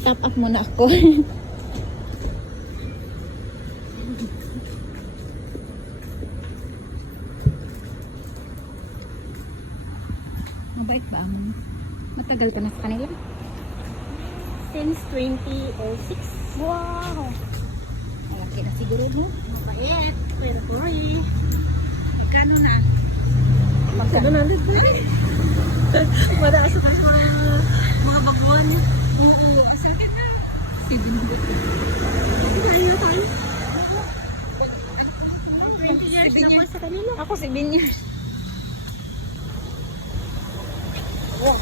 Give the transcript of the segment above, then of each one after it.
Top up muna ako. Mabait ba ang matagal ka na sa kanila? Since 2006. Wow! Malaki na siguro mo. Mabait. Pero boy. Kano na? Magkano na ulit ba eh? Madaas ako sa mga baguan. Oo, isa ka na. 700. Tayo tayo. 20 years na po sa kanila. Ako 7 years. Wow.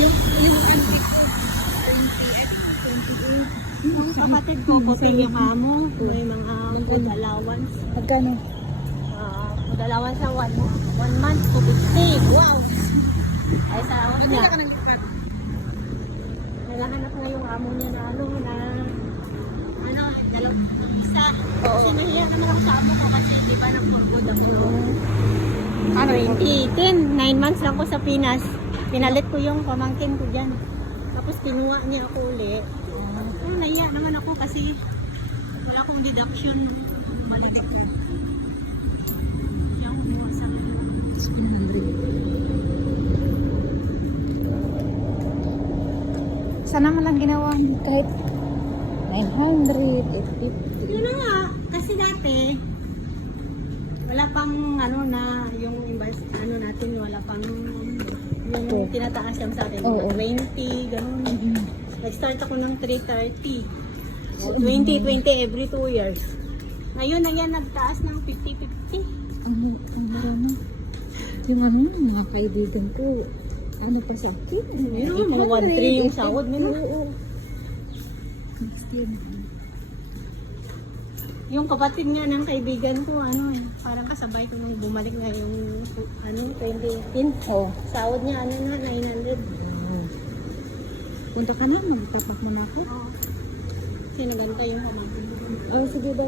Yung ano, 28. Ang kapatid ko, kopilya ka mo. May mga food allowance. Magkano? Food allowance na 1 month, 250. Wow! Ay, sa awas niya. Naghahanap nga yung amo niya na isa. Kasi nahiya naman ako sa amo ko kasi di ba nag-forward ako noong 2018. 9 months lang ko sa Pinas. Pinalit ko yung pamangkin ko dyan. Tapos kinuha niya ako ulit. Pero nahiya naman ako kasi wala akong deduction nung bumalik ako. Siya kumuha sa akin. 700. Sana man lang ginawa mo kahit 900, 850. Yun na nga, kasi dati wala pang yung natin, wala pang yung tinataas lang sa atin, Oo. 20, gano'n. Nag-start ako ng 330. 20 every 2 years. Ngayon na yan, nagtaas ng 50-50. Ang marami. Yung mga kaibigan ko, pa sa akin? Yun, mga 1-3 yung sahod nila. Oo. Next year na. Yung kapatid nga ng kaibigan ko, parang kasabay ko nung bumalik na yung 2018. Oo. Sahod niya, 900. Punta ka na, magtapak mo na ako. Kasi naganta yung pamangkin. Sige ba?